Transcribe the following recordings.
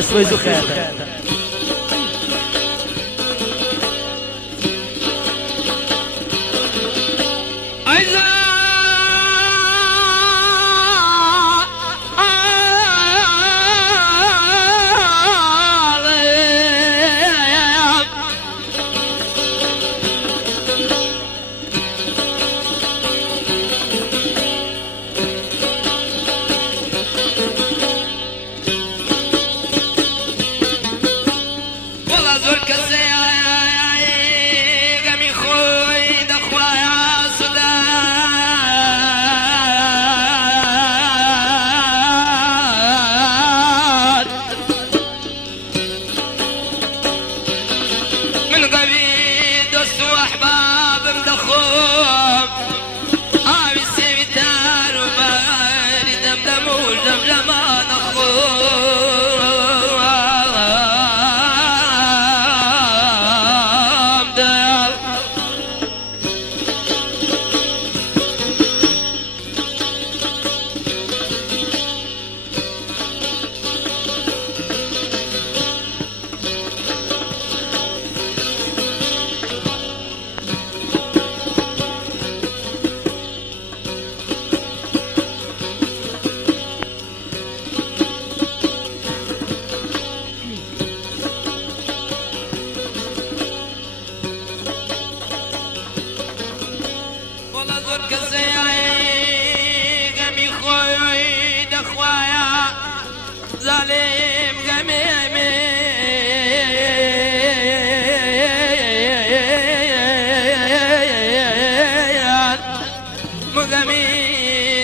باش سويزو خير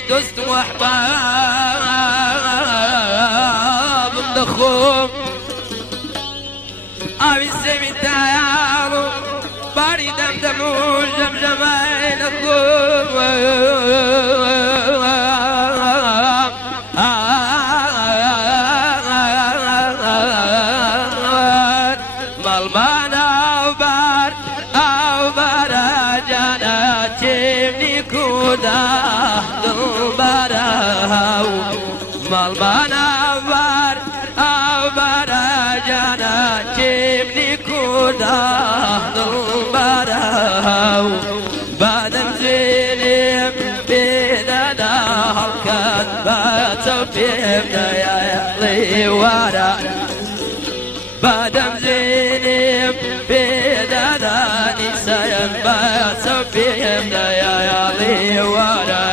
دوست واحباب مدخوم أبي السمي تعالو باري دمدمو جمجمين أخوم مالبانا أو بار جانا تبني كودا مالبانا بار او بارا جانا جيبني كودا دلبارا بعدم زيني بيدادا هالكات باتو بيبدا يا ليوارا بعدم زيني بيدادا نسايا باتو بيبدا يا ليوارا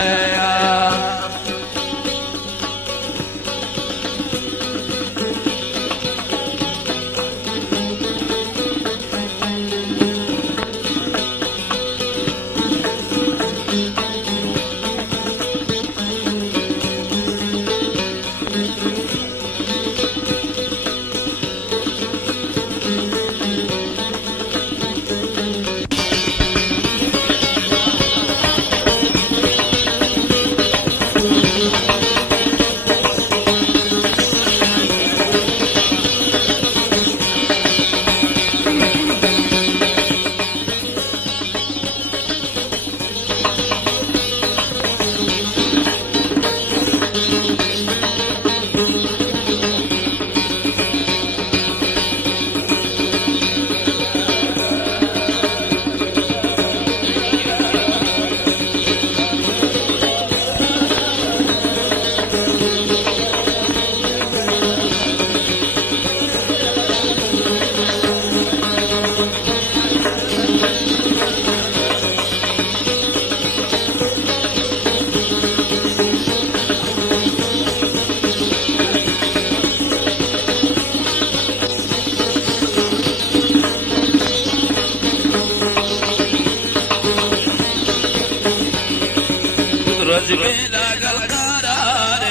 رجبيلك القرار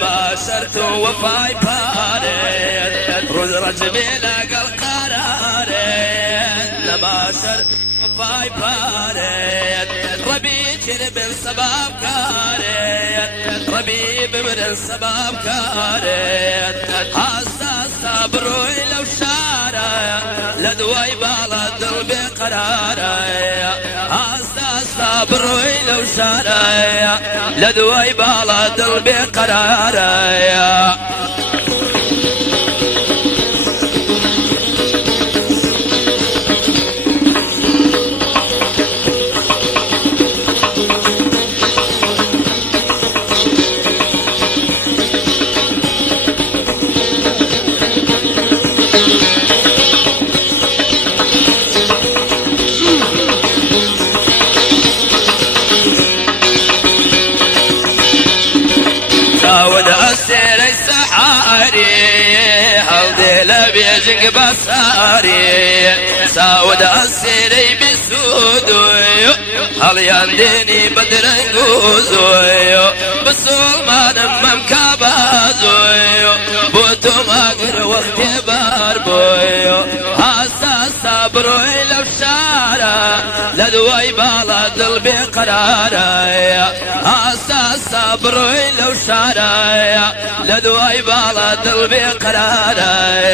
ما سرت وفاي بارد رجبيلك القرار ما سرت وفاي بارد ربيت من سباب كارد ربيب من سباب كارد حساس بروي لو شارع لدوي بالد بقرار بروي لو شارع لدوي بالد بقرار بيجنق بصاري ساود السيري بسودوي هل ينديني بدرنقوزوي بسلمان ممكابازوي بوتو ماقر واختبار بوي هاسا صبروي لو شارع لدواي بالا دل بقراري هاسا صبروي لو شارع لدواي بالا دل بقراري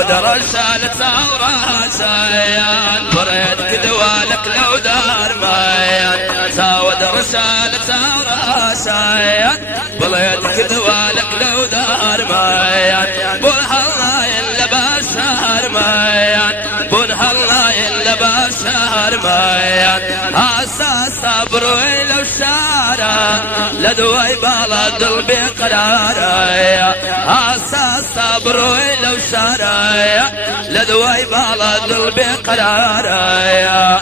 ودرسالة ثورة سايان بريد كدوالك لو دار مايان ساود رسالة ثورة سايان بريد كدوالك لو دار مايان بنهلا إلا بشهر مايان بنهلا إلا بشهر مايان هاسا صبروي لو شارع لدواي بالا دل بقراري هاسا صبروي لو شارع لدواي بالا دل بقراري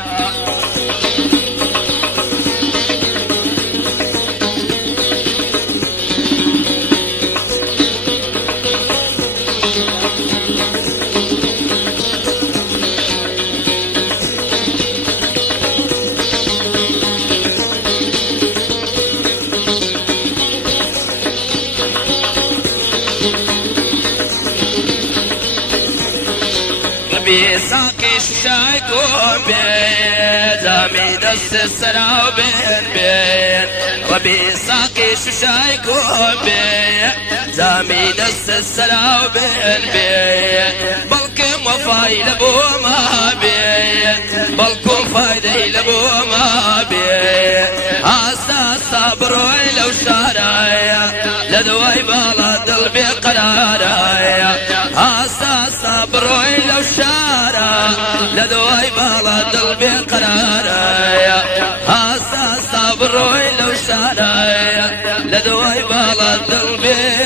بيساقي شاي قوبين زامي دست السراو بين بين ربي ساقي شاي قوبين زامي دست السراو بين بين بلكم وفاي لبو ما بين بلكم فايدي لبو ما بين هاسا صبروي لو شرايا لدواي بالا دل بقرارايا هاسا صبروي لو شارع لدواي بالا دل بقرارايا هاسا صبروي لو شارع لدواي بالا دل بقرارايا